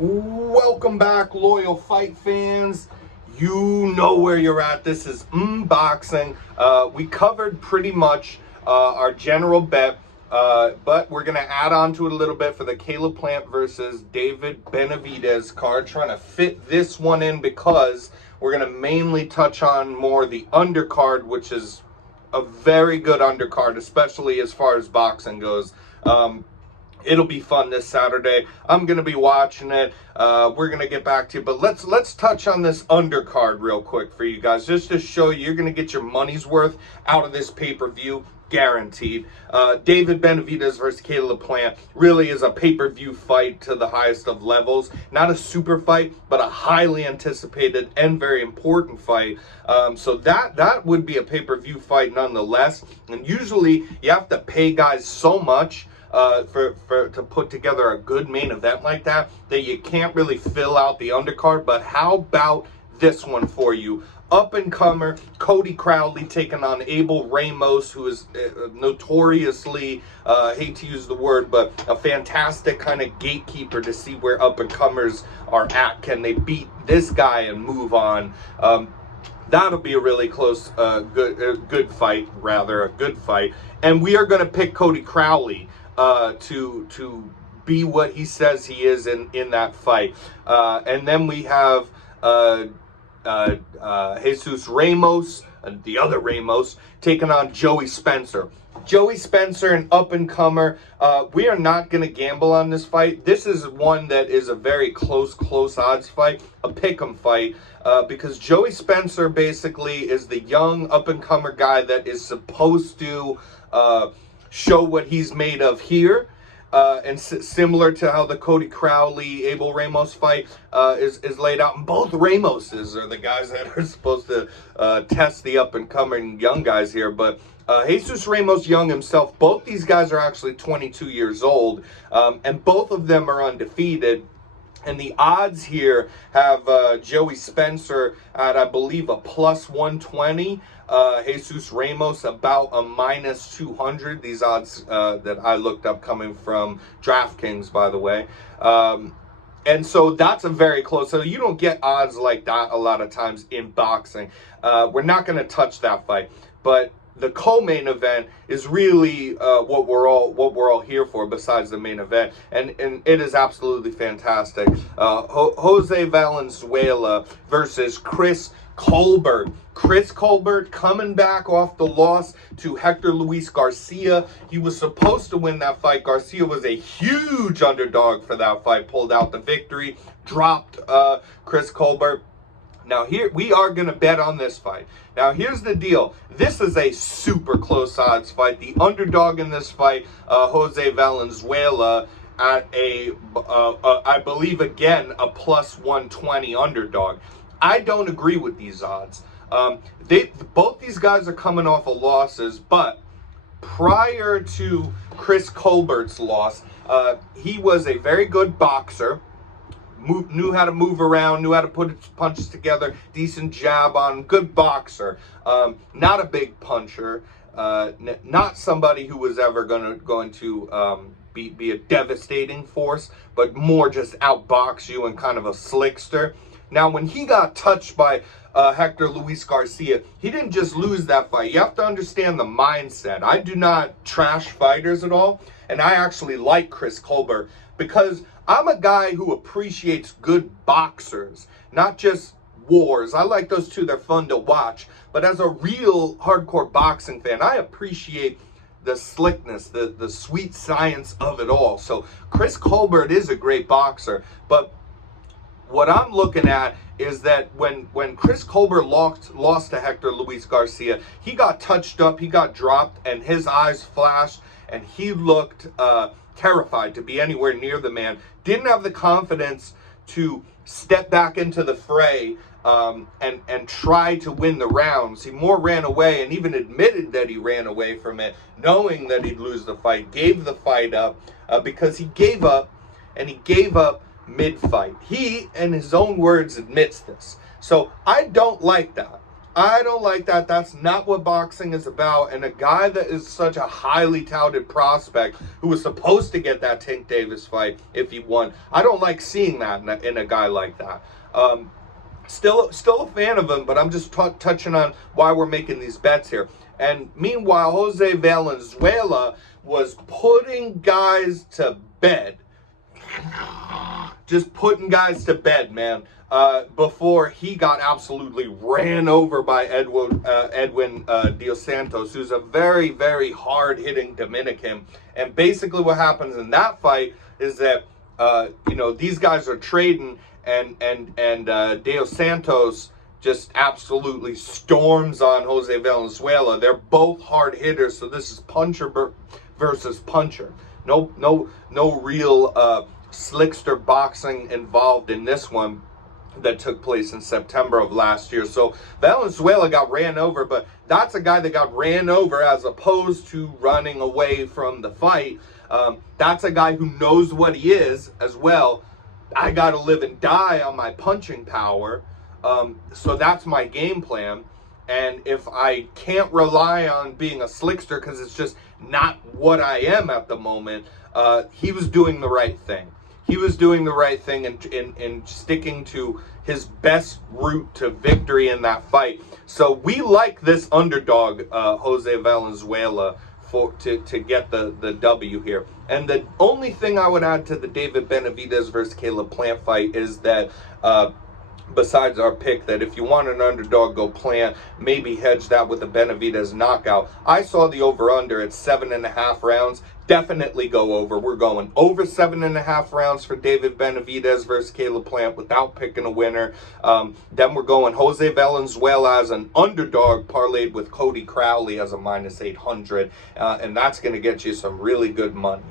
Welcome back, loyal fight fans. You know where you're at. This is unboxing. We covered pretty much our general bet, but we're going to add on to it a little bit for the Caleb Plant versus David Benavidez card. Trying to fit this one in because we're going to mainly touch on more the undercard, which is a very good undercard, especially as far as boxing goes. It'll be fun this Saturday. I'm going to be watching it. We're going to get back to you. But let's touch on this undercard real quick for you guys. Just to show you, you're going to get your money's worth out of this pay-per-view. Guaranteed. David Benavidez versus Caleb Plant really is a pay-per-view fight to the highest of levels. Not a super fight, but a highly anticipated and very important fight. So that would be a pay-per-view fight nonetheless. And usually you have to pay guys so much to put together a good main event like that you can't really fill out the undercard. But how about this one for you? Up-and-comer Cody Crowley taking on Abel Ramos, who is notoriously, hate to use the word, but a fantastic kind of gatekeeper to see where up-and-comers are at. Can they beat this guy and move on? That'll be a really close, good fight, rather, a good fight. And we are going to pick Cody Crowley to be what he says he is in that fight. And then we have Jesus Ramos, the other Ramos, taking on Joey Spencer. Joey Spencer, an up-and-comer. We are not going to gamble on this fight. This is one that is a very close odds fight, a pick'em fight, because Joey Spencer basically is the young up-and-comer guy that is supposed to show what he's made of here. And similar to how the Cody Crowley Abel Ramos fight is laid out, and both Ramoses are the guys that are supposed to test the up-and-coming young guys here. But Jesus Ramos young himself, both these guys are actually 22 years old, and both of them are undefeated. And the odds here have Joey Spencer at, I believe, a plus 120. Jesus Ramos about a minus 200. These odds that I looked up coming from DraftKings, by the way. And so that's a very close. So you don't get odds like that a lot of times in boxing. We're not going to touch that fight. But the co-main event is really what we're all here for, besides the main event, and it is absolutely fantastic. Jose Valenzuela versus Chris Colbert. Chris Colbert coming back off the loss to Hector Luis Garcia. He was supposed to win that fight. Garcia was a huge underdog for that fight. Pulled out the victory. Dropped Chris Colbert. Now, here we are going to bet on this fight. Now, here's the deal. This is a super close odds fight. The underdog in this fight, Jose Valenzuela, at I believe, again, a plus 120 underdog. I don't agree with these odds. Both these guys are coming off of losses, but prior to Chris Colbert's loss, he was a very good boxer. Knew how to move around, knew how to put his punches together, decent jab on, good boxer. Not a big puncher, not somebody who was ever going to be a devastating force, but more just outbox you and kind of a slickster. Now, when he got touched by Hector Luis Garcia, he didn't just lose that fight. You have to understand the mindset. I do not trash fighters at all, and I actually like Chris Colbert because I'm a guy who appreciates good boxers, not just wars. I like those too. They're fun to watch. But as a real hardcore boxing fan, I appreciate the slickness, the sweet science of it all. So Chris Colbert is a great boxer. But what I'm looking at is that when Chris Colbert lost to Hector Luis Garcia, he got touched up, he got dropped, and his eyes flashed, and he looked terrified to be anywhere near the man. Didn't have the confidence to step back into the fray and try to win the rounds. He more ran away and even admitted that he ran away from it, knowing that he'd lose the fight, gave the fight up because he gave up, and he gave up mid-fight. He, in his own words, admits this. So I don't like that. I don't like that. That's not what boxing is about. And a guy that is such a highly touted prospect who was supposed to get that Tank Davis fight if he won, I don't like seeing that in a guy like that. Still a fan of him, but I'm just touching on why we're making these bets here. And meanwhile, Jose Valenzuela was putting guys to bed. Just putting guys to bed, man. Before he got absolutely ran over by Edwin Dos Santos, who's a very, very hard-hitting Dominican. And basically what happens in that fight is that, these guys are trading, and Dos Santos just absolutely storms on Jose Valenzuela. They're both hard hitters, so this is puncher versus puncher. No real slickster boxing involved in this one that took place in September of last year. So Valenzuela got ran over, but that's a guy that got ran over as opposed to running away from the fight. That's a guy who knows what he is as well. I got to live and die on my punching power. So that's my game plan. And if I can't rely on being a slickster because it's just not what I am at the moment, he was doing the right thing. He was doing the right thing in sticking to his best route to victory in that fight. So we like this underdog, Jose Valenzuela, to get the W here. And the only thing I would add to the David Benavidez versus Caleb Plant fight is that besides our pick, that if you want an underdog, go Plant, maybe hedge that with a Benavidez knockout. I saw the over-under at 7.5 rounds. Definitely go over. We're going over 7.5 rounds for David Benavidez versus Caleb Plant without picking a winner. Then we're going Jose Valenzuela as an underdog parlayed with Cody Crowley as a -800. And that's going to get you some really good money.